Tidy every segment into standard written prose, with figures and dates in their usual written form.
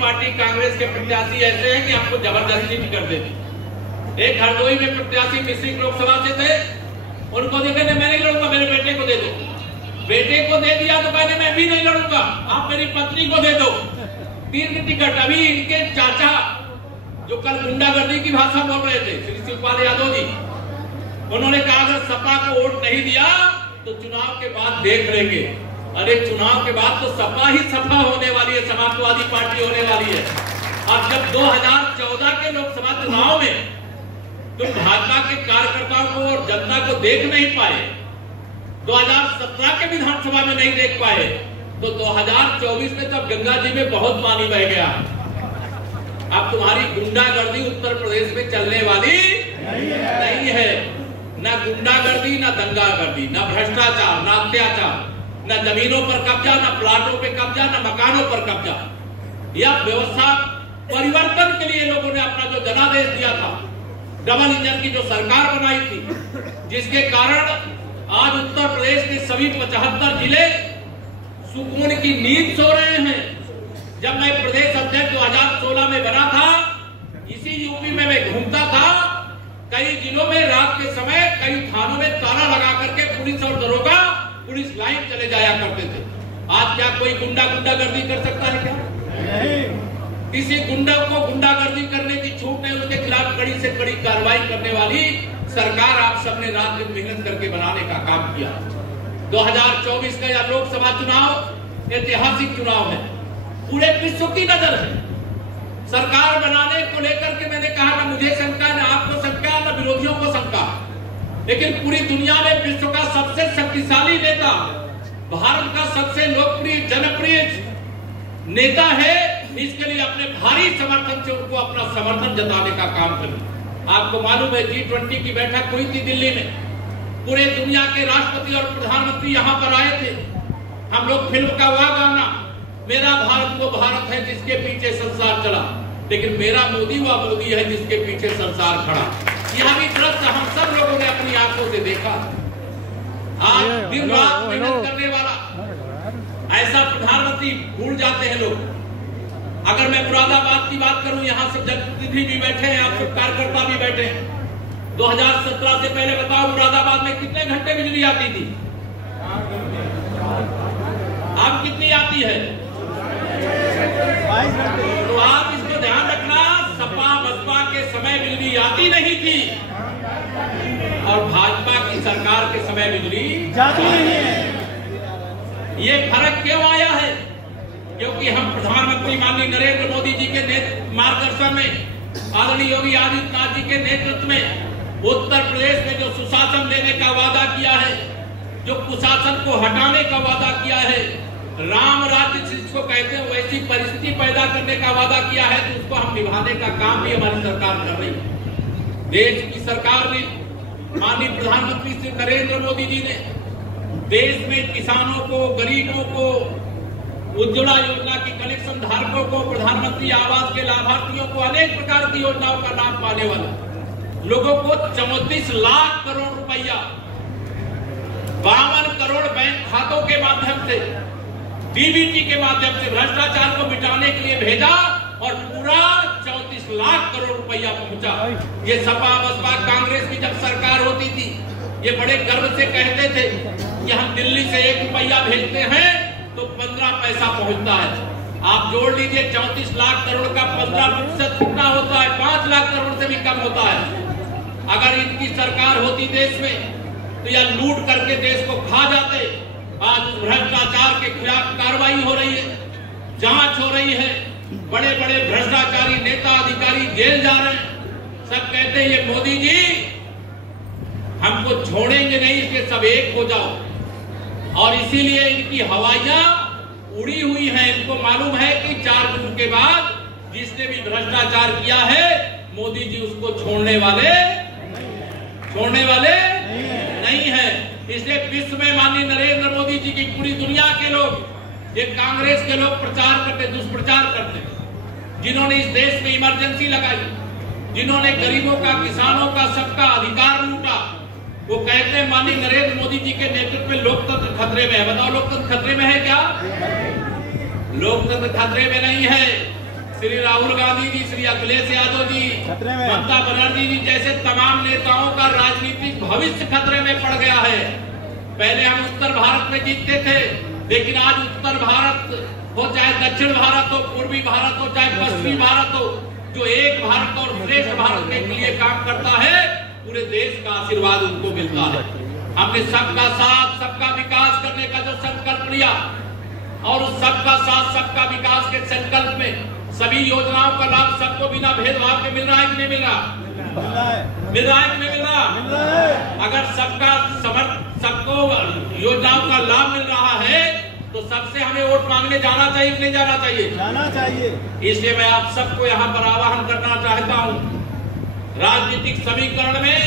Party Congress के प्रत्याशी ऐसे हैं कि हमको जबरदस्ती टिकट दे दी। एक हरदोई में प्रत्याशी मिश्रिक लोकसभा से थे, उनको देखे थे मैं नहीं लड़ूंगा, मेरे बेटे को दे दो। बेटे को दे दिया तो कहने मैं भी नहीं लड़ूंगा, आप मेरी पत्नी को दे दो। 3 टिकट। अभी इनके चाचा जो कल गुंडागर्दी की भाषा बोल रहे थे, श्री शिवपाल यादव जी, उन्होंने कहा अगर सपा को वोट नहीं दिया तो चुनाव के बाद देख लेंगे। अरे चुनाव के बाद तो सपा ही सफा होने वाली है, समाजवादी पार्टी होने वाली है। अब जब 2014 के लोकसभा चुनाव में तुम भाजपा के कार्यकर्ताओं को और जनता को देख नहीं पाए, 2017 के विधानसभा में नहीं देख पाए, तो 2024 में तब गंगा जी में बहुत पानी बह गया। अब तुम्हारी गुंडागर्दी उत्तर प्रदेश में चलने वाली नहीं है। ना गुंडागर्दी, ना दंगागर्दी, ना भ्रष्टाचार, ना अत्याचार, ना जमीनों पर कब्जा, ना प्लाटों पे कब्जा, ना मकानों पर कब्जा। यह व्यवस्था परिवर्तन के लिए लोगों ने अपना जो जनादेश दिया था, डबल इंजन की जो सरकार बनाई थी, जिसके कारण आज उत्तर प्रदेश के सभी 75 जिले सुकून की नींद सो रहे हैं। जब मैं प्रदेश अध्यक्ष 2016 में बना था, इसी यूपी में मैं घूमता था, कई जिलों में रात के समय कई थानों में ताला लगा करके पुलिस और दरोगा पुलिस लाइन चले जाया करते थे। आज क्या कोई गुंडागर्दी कर सकता है क्या? किसी गुंडा को गुंडागर्दी करने की छूट नहीं, उसके खिलाफ कड़ी से कड़ी कार्रवाई करने वाली सरकार आप सबने रात दिन मेहनत करके बनाने का काम किया। 2024 का यह लोकसभा चुनाव ऐतिहासिक चुनाव है, पूरे विश्व की नजर है। सरकार बनाने को लेकर के मैंने कहा ना मुझे शंका, ना आपको शंका, ना विरोधियों को शंका, लेकिन पूरी दुनिया में विश्व का सबसे शक्तिशाली नेता, भारत का सबसे लोकप्रिय जनप्रिय नेता है, इसके लिए अपने भारी समर्थन से उनको अपना समर्थन जताने का काम करें। आपको मालूम है G20 की बैठक हुई थी दिल्ली में, पूरे दुनिया के राष्ट्रपति और प्रधानमंत्री यहाँ पर आए थे। हम लोग फिल्म का वह गाना मेरा भारत वो भारत है जिसके पीछे संसार चला, लेकिन मेरा मोदी वह मोदी है जिसके पीछे संसार खड़ा। यह भी दृश्य हम सब लोगों ने अपनी आंखों से देखा। आज दिन रात मेहनत करने वाला ऐसा प्रधानमंत्री भूल जाते हैं लोग। अगर मैं मुरादाबाद की बात करूं, यहाँ सब जनप्रतिनिधि भी बैठे हैं, आप सब कार्यकर्ता भी बैठे हैं। 2017 से पहले बताओ मुरादाबाद में कितने घंटे बिजली आती थी? अब कितनी आती है? तो आप इसको ध्यान रखना, सपा बसपा के समय बिजली आती नहीं थी और भाजपा की सरकार के समय बिजली जाती नहीं है। ये फर्क क्यों आया है? क्योंकि हम प्रधानमंत्री माननीय नरेंद्र मोदी जी के मार्गदर्शन में, आदरणीय योगी आदित्यनाथ जी के नेतृत्व में उत्तर प्रदेश में जो सुशासन देने का वादा किया है, जो कुशासन को हटाने का वादा किया है, राम राज्य जिसको कहते हैं वैसी परिस्थिति पैदा करने का वादा किया है, तो उसको हम निभाने का काम भी हमारी सरकार कर रही है। देश की सरकार ने, माननीय प्रधानमंत्री श्री नरेंद्र मोदी जी ने देश में किसानों को, गरीबों को, उज्ज्वला योजना की कनेक्शन धारकों को, प्रधानमंत्री आवास के लाभार्थियों को, अनेक प्रकार की योजनाओं का लाभ पाने वाले लोगों को 34 लाख करोड़ रुपया 52 करोड़ बैंक खातों के माध्यम से, डीबीटी के माध्यम से भ्रष्टाचार को मिटाने के लिए भेजा और पूरा 34 लाख करोड़ रुपया पहुंचा। ये सपा बसपा कांग्रेस की जब सरकार होती थी, ये बड़े गर्व से कहते थे कि हम दिल्ली से 1 रुपया भेजते हैं तो 15 पैसा पहुंचता है। आप जोड़ लीजिए 34 लाख करोड़ का 15% कितना होता है? 5 लाख करोड़ से भी कम होता है। अगर इनकी सरकार होती देश में तो यह लूट करके देश को खा जाते। आज भ्रष्टाचार के खिलाफ कार्रवाई हो रही है, जांच हो रही है, बड़े बड़े भ्रष्टाचारी नेता अधिकारी जेल जा रहे हैं। सब कहते हैं ये मोदी जी हमको छोड़ेंगे नहीं, इसके सब एक हो जाओ। और इसीलिए इनकी हवाइयां उड़ी हुई हैं। इनको मालूम है कि 4 जून के बाद जिसने भी भ्रष्टाचार किया है, मोदी जी उसको छोड़ने वाले नहीं है। इसलिए विश्व में माननीय नरेंद्र मोदी जी की पूरी दुनिया के लोग, ये कांग्रेस के लोग प्रचार करते, दुष्प्रचार करते, जिन्होंने इस देश में इमरजेंसी लगाई, जिन्होंने गरीबों का, किसानों का, सबका अधिकार लूटा, वो कहते हैं माननीय नरेंद्र मोदी जी के नेतृत्व में लोकतंत्र खतरे में है। बताओ लोकतंत्र खतरे में है क्या? लोकतंत्र खतरे में नहीं है। श्री राहुल गांधी जी, श्री अखिलेश यादव जी, ममता बनर्जी जी जैसे तमाम नेताओं का राजनीतिक भविष्य खतरे में पड़ गया है। पहले हम उत्तर भारत में जीतते थे, लेकिन आज उत्तर भारत हो चाहे दक्षिण भारत हो, पूर्वी भारत हो चाहे पश्चिमी भारत हो, जो एक भारत और श्रेष्ठ भारत के लिए काम करता है, पूरे देश का आशीर्वाद उनको मिलता है। हमने सबका साथ सबका विकास करने का जो संकल्प लिया, और उस सबका साथ सबका विकास के संकल्प में सभी योजनाओं का लाभ सबको बिना भेदभाव के मिल रहा है कि नहीं मिल रहा? मिल रहा है कि नहीं मिल रहा? अगर सबको योजनाओं का लाभ मिल रहा है तो सबसे हमें वोट मांगने जाना चाहिए कि नहीं जाना चाहिए? जाना चाहिए। इसलिए मैं आप सबको यहाँ पर आह्वान करना चाहता हूँ। राजनीतिक समीकरण में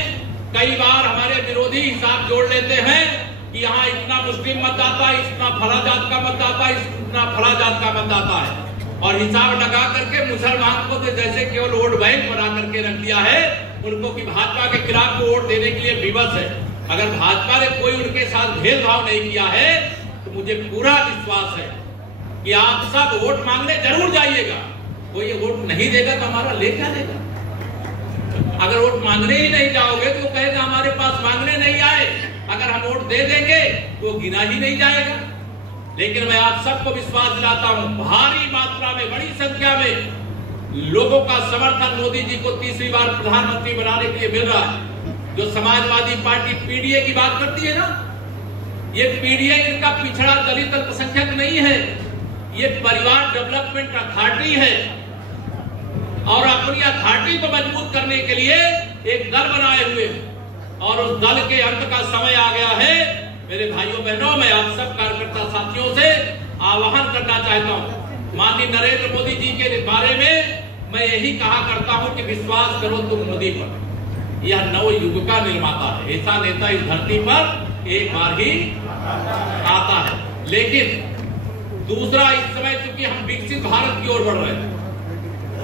कई बार हमारे विरोधी हिसाब जोड़ लेते हैं कि यहाँ इतना मुस्लिम मतदाता है, इतना फला जात का मतदाता है, इतना फला जात का मतदाता है, और हिसाब लगा करके मुसलमान को तो जैसे केवल वोट बैंक बना करके रख दिया है उनको कि भाजपा के खिलाफ को वोट देने के लिए विवश है। अगर भाजपा ने कोई उनके साथ भेदभाव नहीं किया है तो मुझे पूरा विश्वास है कि आप सब वोट मांगने जरूर जाइएगा। कोई वोट नहीं देगा तो हमारा ले क्या देगा? अगर वोट मांगने ही नहीं जाओगे तो कहेगा हमारे पास मांगने नहीं आए, अगर हम वोट दे देंगे तो गिना ही नहीं जाएगा। लेकिन मैं आप सबको विश्वास दिलाता हूं, भारी मात्रा में, बड़ी संख्या में लोगों का समर्थन मोदी जी को तीसरी बार प्रधानमंत्री बनाने के लिए मिल रहा है। जो समाजवादी पार्टी पीडीए की बात करती है ना, ये पीडीए इनका पिछड़ा दलित अल्पसंख्यक नहीं है, ये परिवार डेवलपमेंट अथॉरिटी है, और अपनी अथॉरिटी को मजबूत करने के लिए एक दल बनाए हुए, और उस दल के अंत का समय आ गया है। मेरे भाइयों बहनों, मैं आप सब कार्यकर्ता साथियों से आह्वान करना चाहता हूं। माननीय नरेंद्र मोदी जी के बारे में मैं यही कहा करता हूं कि विश्वास करो तुम मोदी पर, यह नव युग का निर्माता है। ऐसा नेता इस धरती पर एक बार ही आता है। लेकिन दूसरा, इस समय चूंकि हम विकसित भारत की ओर बढ़ रहे हैं,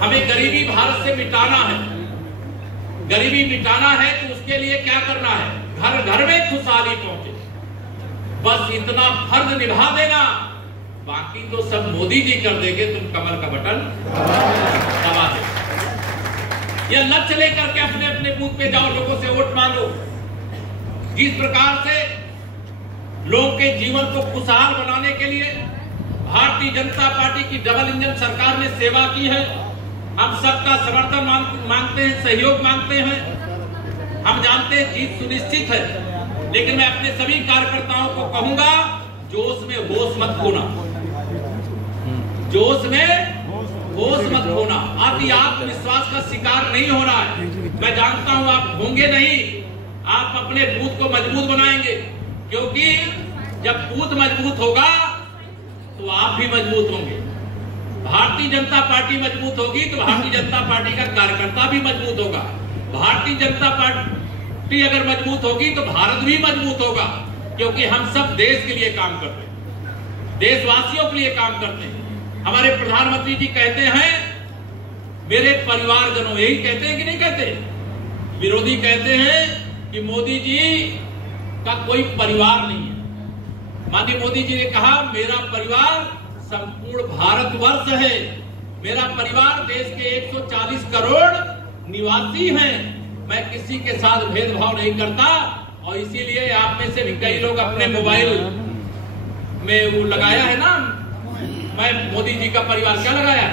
हमें गरीबी भारत से मिटाना है। गरीबी मिटाना है तो उसके लिए क्या करना है? घर घर में खुशहाली पहुंचे, बस इतना फर्ज निभा देना, बाकी तो सब मोदी जी कर देंगे, तुम कमर का बटन दबा दे। यह लक्ष्य लेकर के अपने अपने बूथ पे जाओ, लोगों से वोट मांगो। जिस प्रकार से लोगों के जीवन को खुशहाल बनाने के लिए भारतीय जनता पार्टी की डबल इंजन सरकार ने सेवा की है, हम सबका समर्थन मांगते हैं, सहयोग मांगते हैं। हम जानते हैं जीत सुनिश्चित है, लेकिन मैं अपने सभी कार्यकर्ताओं को कहूंगा, जोश में होश मत खोना, जोश में होश मत खोना। अति आत्मविश्वास का शिकार नहीं होना है। मैं जानता हूं आप होंगे नहीं, आप अपने बूथ को मजबूत बनाएंगे, क्योंकि जब बूथ मजबूत होगा तो आप भी मजबूत होंगे। भारतीय जनता पार्टी मजबूत होगी तो भारतीय जनता पार्टी का कार्यकर्ता भी मजबूत होगा। भारतीय जनता पार्टी अगर मजबूत होगी तो भारत भी मजबूत होगा, क्योंकि हम सब देश के लिए काम करते हैं, देशवासियों के लिए काम करते हैं। हमारे प्रधानमंत्री जी कहते हैं मेरे परिवारजनों, यही कहते हैं कि नहीं कहते? विरोधी कहते हैं कि मोदी जी का कोई परिवार नहीं है। माननीय मोदी जी ने कहा मेरा परिवार संपूर्ण भारतवर्ष है, मेरा परिवार देश के 140 करोड़ निवासी हैं, मैं किसी के साथ भेदभाव नहीं करता। और इसीलिए आप में से भी कई लोग अपने मोबाइल में वो लगाया है ना, मैं मोदी जी का परिवार क्या लगाया है।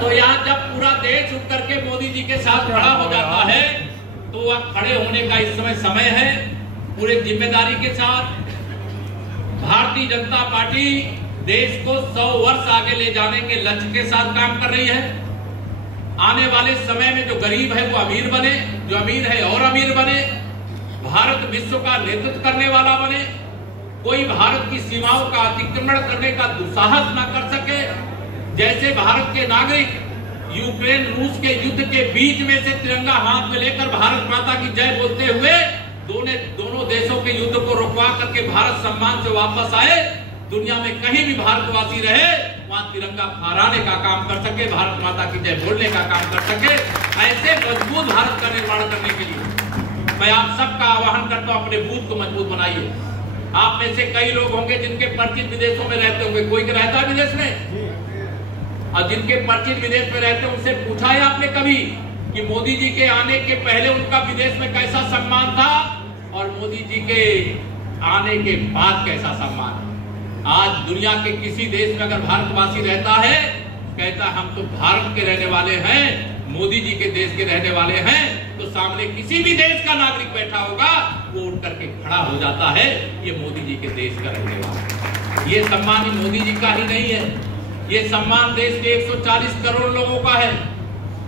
तो यहाँ जब पूरा देश उठ करके मोदी जी के साथ खड़ा हो जाता है तो वह खड़े होने का इस समय है। पूरे जिम्मेदारी के साथ भारतीय जनता पार्टी देश को 100 वर्ष आगे ले जाने के लक्ष्य के साथ काम कर रही है। आने वाले समय में जो गरीब है वो अमीर बने, जो अमीर है और अमीर बने, भारत विश्व का नेतृत्व करने वाला बने, कोई भारत की सीमाओं का अतिक्रमण करने का दुस्साहस न कर सके। जैसे भारत के नागरिक यूक्रेन रूस के युद्ध के बीच में से तिरंगा हाथ में लेकर भारत माता की जय बोलते हुए दोनों देशों के युद्ध को रुकवा करके भारत सम्मान से वापस आए, दुनिया में कहीं भी भारतवासी रहे वहां तिरंगा फहराने का काम कर सके, भारत माता की जय बोलने का काम कर सके। ऐसे मजबूत भारत का निर्माण करने के लिए मैं आप सबका आह्वान करता हूं, अपने बूथ को मजबूत बनाइए। आप में से कई लोग होंगे जिनके परिचित विदेशों में रहते होंगे, कोई रहता है विदेश में, और जिनके परिचित विदेश में रहते हैं उनसे पूछा है आपने कभी कि मोदी जी के आने के पहले उनका विदेश में कैसा सम्मान था और मोदी जी के आने के बाद कैसा सम्मान है? आज दुनिया के किसी देश में अगर भारतवासी रहता है, कहता हम तो भारत के रहने वाले हैं, मोदी जी के देश के रहने वाले हैं, तो सामने किसी भी देश का नागरिक बैठा होगा वो उठ करके खड़ा हो जाता है, ये मोदी जी के देश का रहने वाला। ये सम्मान मोदी जी का ही नहीं है, ये सम्मान देश के 140 करोड़ लोगों का है।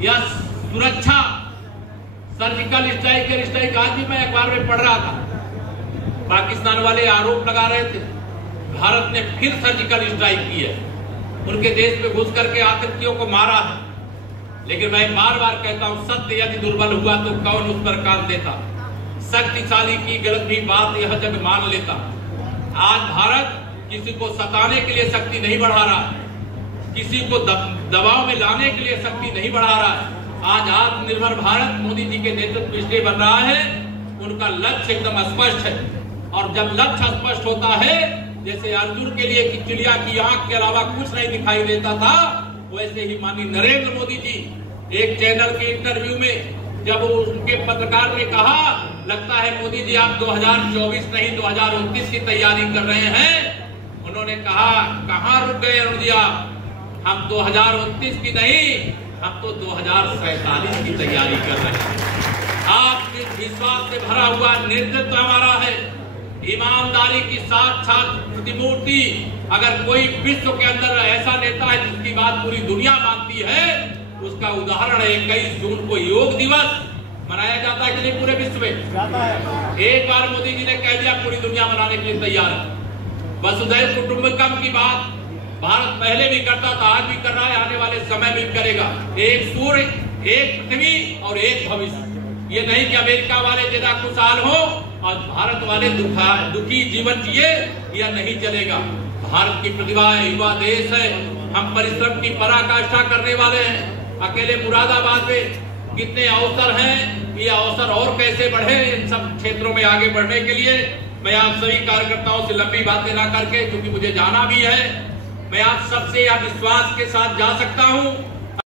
यह सुरक्षा, सर्जिकल स्ट्राइक आज भी मैं अखबार में पढ़ रहा था, पाकिस्तान वाले आरोप लगा रहे थे भारत ने फिर सर्जिकल स्ट्राइक की है, उनके देश में घुस करके आतंकियों को मारा है। लेकिन मैं बार बार कहता हूं, सत्य यदि दुर्बल हुआ तो कौन उस पर काम देता, शक्तिशाली की गलत भी बात यह जग मान लेता। आज भारत किसी को सताने के लिए शक्ति नहीं बढ़ा रहा है, किसी को दबाव में लाने के लिए शक्ति नहीं बढ़ा रहा है। आज आत्मनिर्भर भारत मोदी जी के नेतृत्व में इसलिए बन रहा है, उनका लक्ष्य एकदम स्पष्ट है, और जब लक्ष्य स्पष्ट होता है, जैसे अर्जुन के लिए कि चिड़िया की आंख के अलावा कुछ नहीं दिखाई देता था, वैसे ही माननीय नरेंद्र मोदी जी एक चैनल के इंटरव्यू में जब उनके पत्रकार ने कहा, लगता है मोदी जी आप 2024 नहीं 2029 की तैयारी कर रहे हैं, उन्होंने कहा कहां रुक गए अरुण जी आप, हम 2029 की नहीं, हम तो 2047 की तैयारी कर रहे हैं। आपके विश्वास से भरा हुआ नेतृत्व हमारा है, ईमानदारी की साक्षात प्रतिमूर्ति। अगर कोई विश्व के अंदर ऐसा नेता है जिसकी बात पूरी दुनिया मानती है, उसका उदाहरण है 21 जून को योग दिवस मनाया जाता है कि नहीं पूरे विश्व में। एक बार मोदी जी ने कह दिया पूरी दुनिया मनाने के लिए तैयार है। वसुधैव कुटुंबकम की बात भारत पहले भी करता था, आज भी कर रहा है, आने वाले समय में भी करेगा। एक सूर्य, एक पृथ्वी और एक भविष्य। ये नहीं कि अमेरिका वाले ज्यादा खुशहाल हो और भारत वाले दुखी जीवन जिए, यह नहीं चलेगा। भारत की प्रतिभा है, युवा देश है, हम परिश्रम की पराकाष्ठा करने वाले हैं। अकेले मुरादाबाद में कितने अवसर हैं, ये अवसर और कैसे बढ़े इन सब क्षेत्रों में आगे बढ़ने के लिए। मैं आप सभी कार्यकर्ताओं से लंबी बातें ना करके, क्योंकि मुझे जाना भी है, मैं आप सबसे यह विश्वास के साथ जा सकता हूं